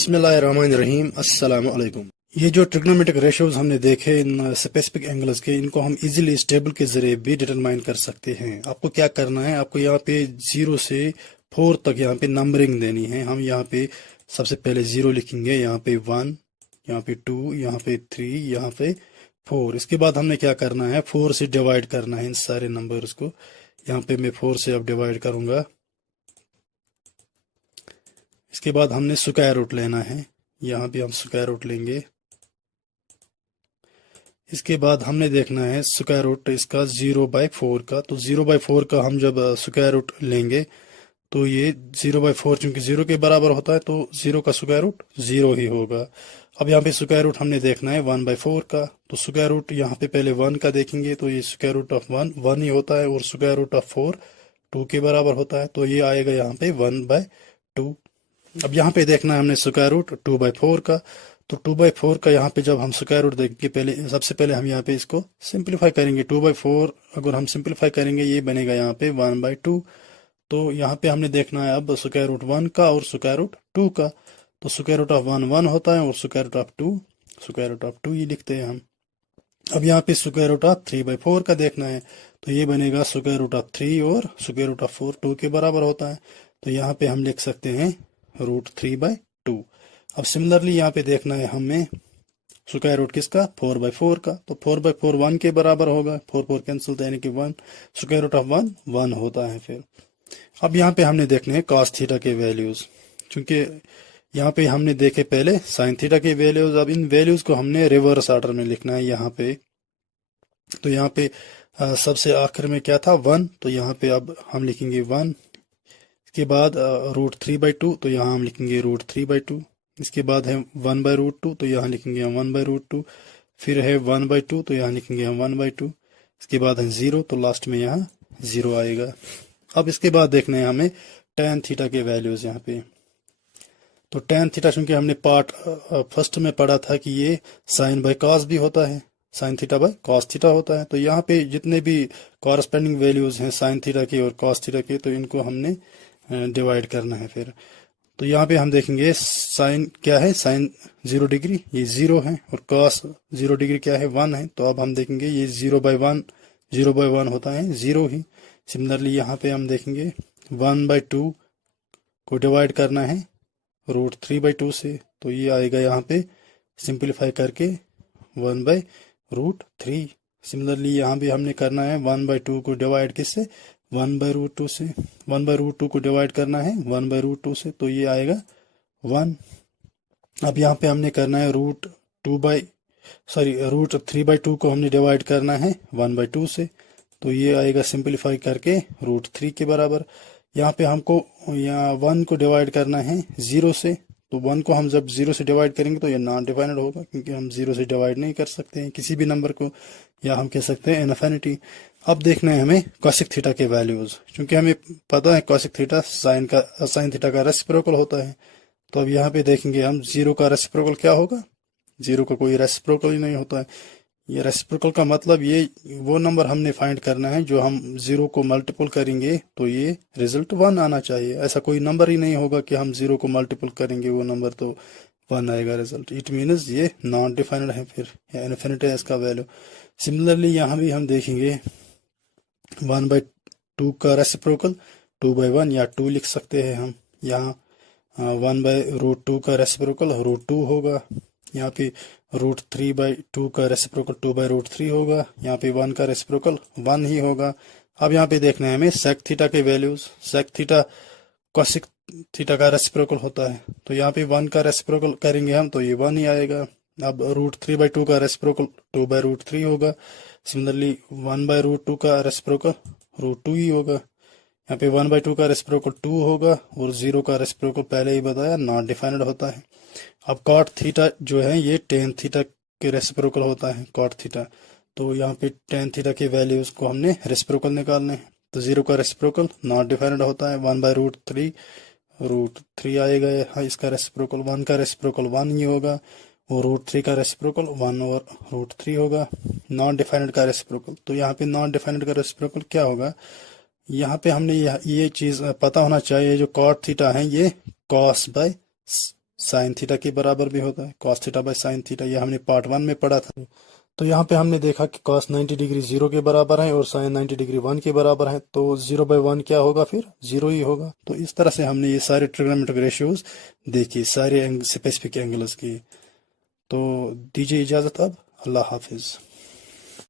बिस्मिल्लाहिर्रहमानिर्रहीम अस्सलाम वालेकुम। ये जो ट्रिग्नोमेट्रिक रेशियोज हमने देखे इन स्पेसिफिक एंगल्स के, इनको हम इजीली इस टेबल के जरिए भी डिटरमाइन कर सकते हैं। आपको क्या करना है, आपको यहाँ पे 0 से 4 तक यहाँ पे नंबरिंग देनी है। हम यहाँ पे सबसे पहले 0 लिखेंगे, यहाँ पे 1, यहाँ पे 2, यहाँ पे 3, यहाँ पे 4। इसके बाद हमने क्या करना है, 4 से डिवाइड करना है इन सारे नंबर्स को। यहाँ पे मैं 4 से अब डिवाइड करूंगा। इसके बाद हमने स्क्वायर रूट लेना है, यहाँ पे हम स्क्वायर रूट लेंगे। इसके बाद हमने देखना है स्क्वायर रूट इसका 0/4 का। तो 0/4 का हम जब स्क्वायर रूट लेंगे तो ये 0/4 चूंकि 0 के बराबर होता है तो 0 का स्क्वायर रूट 0 ही होगा। अब यहाँ पे स्क्वायर रूट हमने देखना है 1/4 का। तो स्क्वायर रूट यहाँ पे पहले 1 का देखेंगे तो ये स्क्वायर रूट ऑफ 1 1 ही होता है, और स्क्वायर रूट ऑफ 4 2 के बराबर होता है, तो ये आएगा यहाँ पे 1/2। अब यहाँ पे देखना है हमने स्क्वायर रूट 2/4 का। तो 2/4 का यहाँ पे जब हम स्क्वायर रूट देखेंगे, पहले सबसे पहले हम यहाँ पे इसको सिंप्लीफाई करेंगे। 2/4 अगर हम सिंप्लीफाई करेंगे ये बनेगा यहाँ पे 1/2। तो यहाँ पे हमने देखना है अब स्क्वायर रूट 1 का और स्क्वायर रूट 2 का। तो स्क्वायर रूट ऑफ 1 1 होता है, और स्क्वायर रूट ऑफ 2 ये लिखते हैं हम। अब यहाँ पे स्क्वायर रूट ऑफ 3/4 का देखना है, तो ये बनेगा स्क्वायर रूट ऑफ 3 और स्क्वायर रूट ऑफ 4 2 के बराबर होता है। तो यहाँ पे हम लिख सकते हैं √3/2। अब सिमिलरली यहाँ पे देखना है हमें स्क्वायर रूट किसका, 4/4 का। तो 4/4 1 के बराबर होगा, 4 4 कैंसिल, तो यानी कि 1। स्क्वायर रूट ऑफ 1 1 होता है फिर। अब यहाँ पे हमने देखने हैं cos थीटा के वैल्यूज, क्योंकि यहाँ पे हमने देखे पहले साइन थीटा के वैल्यूज। अब इन वैल्यूज को हमने रिवर्स ऑर्डर में लिखना है यहाँ पे। तो यहाँ पे सबसे आखिर में क्या था 1, तो यहाँ पे अब हम लिखेंगे 1। इसके बाद √3/2, तो यहाँ हम लिखेंगे √3/2। इसके बाद है 1/√2, तो यहाँ लिखेंगे हम 1/√2। फिर है 1/2, तो यहाँ लिखेंगे हम 1/2। इसके बाद है 0, तो लास्ट में यहाँ 0 आएगा। अब इसके बाद देखना है हमें tan थीटा के वैल्यूज यहाँ पे। तो tan थीटा चूंकि हमने पार्ट फर्स्ट में पढ़ा था कि ये sin/cos भी होता है, sin थीटा/cos थीटा होता है। तो यहाँ पे जितने भी कॉरस्पेंडिंग वैल्यूज हैं sin थीटा के और cos थीटा के, तो इनको हमने डिवाइड करना है फिर। तो यहाँ पे हम देखेंगे साइन क्या है, साइन 0 डिग्री ये 0 है, और cos 0 डिग्री क्या है 1 है। तो अब हम देखेंगे ये 0/1 होता है 0 ही। सिमिलरली यहाँ पे हम देखेंगे 1/2 को डिवाइड करना है √3/2 से, तो ये आएगा यहाँ पे सिंप्लीफाई करके 1/√3। सिमिलरली यहाँ भी हमने करना है 1/2 को डिवाइड किससे, 1/√2 से। 1/√2 को डिवाइड करना है 1/√2 से, तो ये आएगा 1। अब यहाँ पे हमने करना है √3/2 को हमने डिवाइड करना है 1/2 से, तो ये आएगा सिंप्लीफाई करके √3 के बराबर। यहाँ पे हमको यहाँ 1 को डिवाइड करना है 0 से। तो 1 को हम जब 0 से डिवाइड करेंगे तो ये नॉन डिफाइनेड होगा, क्योंकि हम 0 से डिवाइड नहीं कर सकते हैं किसी भी नंबर को, या हम कह सकते हैं इनफिनिटी। अब देखना है हमें cosec थीटा के वैल्यूज, क्योंकि हमें पता है cosec थीटा साइन थीटा का रेसिप्रोकल होता है। तो अब यहाँ पे देखेंगे हम 0 का रेसिप्रोकल क्या होगा, 0 का कोई रेसिप्रोकल ही नहीं होता है। ये रेसिप्रोकल का मतलब ये वो नंबर हमने फाइंड करना है जो हम 0 को मल्टीपल करेंगे तो ये रिजल्ट 1 आना चाहिए। ऐसा कोई नंबर ही नहीं होगा कि हम 0 को मल्टीपल करेंगे वो नंबर तो 1 आएगा रिजल्ट। इट मीन्स ये नॉन डिफाइनेड है फिर, या इनफिनिटी है इसका वैल्यू। सिमिलरली यहाँ भी हम देखेंगे 1/2 का रेसिप्रोकल 2/1 या 2 लिख सकते हैं हम। यहाँ 1/√2 का रेसिप्रोकल √2 होगा। यहाँ पे √3/2 का रेसिप्रोकल 2/√3 होगा। यहाँ पे 1 का रेसिप्रोकल 1 ही होगा। अब यहाँ पे देखना है हमें सेक थीटा के values. Sec theta cosec theta का रेसिप्रोकल होता है, तो यहाँ पे 1 का रेसिप्रोकल करेंगे हम तो ये 1 ही आएगा। अब √3/2 का रेसिप्रोकल 2/√3 होगा। सिमिलरली 1/√2 का रेसिप्रोकल √2 ही होगा। यहाँ पे 1/2 का रेसिप्रोकल 2 होगा, और 0 का रेसिप्रोकल पहले ही बताया नॉन डिफाइनेड होता है। अब cot थीटा जो है ये tan थीटा के रेसिप्रोकल होता है cot थीटा। तो यहाँ पे tan थीटा के वैल्यूज को हमने रेसिप्रोकल निकालने हैं। तो 0 का रेसिप्रोकल नॉट डिफाइनेड होता है 1/√3 आएगा इसका रेसिप्रोकल। 1 का रेसिप्रोकल 1 ही होगा, और √3 का रेसिप्रोकल 1 और √3 होगा। नॉन डिफाइनेड का रेसिप्रोकल, तो यहाँ पे नॉन डिफाइनेड का रेसिप्रोकल क्या होगा, यहाँ पे हमने ये चीज पता होना चाहिए। जो cot थीटा है ये cos साइन थीटा के बराबर भी होता है, cos theta by sine theta, ये हमने पार्ट 1 में पढ़ा था। तो यहाँ पे हमने देखा कि कॉस 90 डिग्री 0 के बराबर है और साइन 90 डिग्री 1 के बराबर है, तो 0/1 क्या होगा, फिर 0 ही होगा। तो इस तरह से हमने ये सारे ट्रिग्नोमेट्रिक रेशियोज देखी, सारे स्पेसिफिक एंगल्स की। तो दीजिए इजाज़त अब, अल्लाह हाफिज़।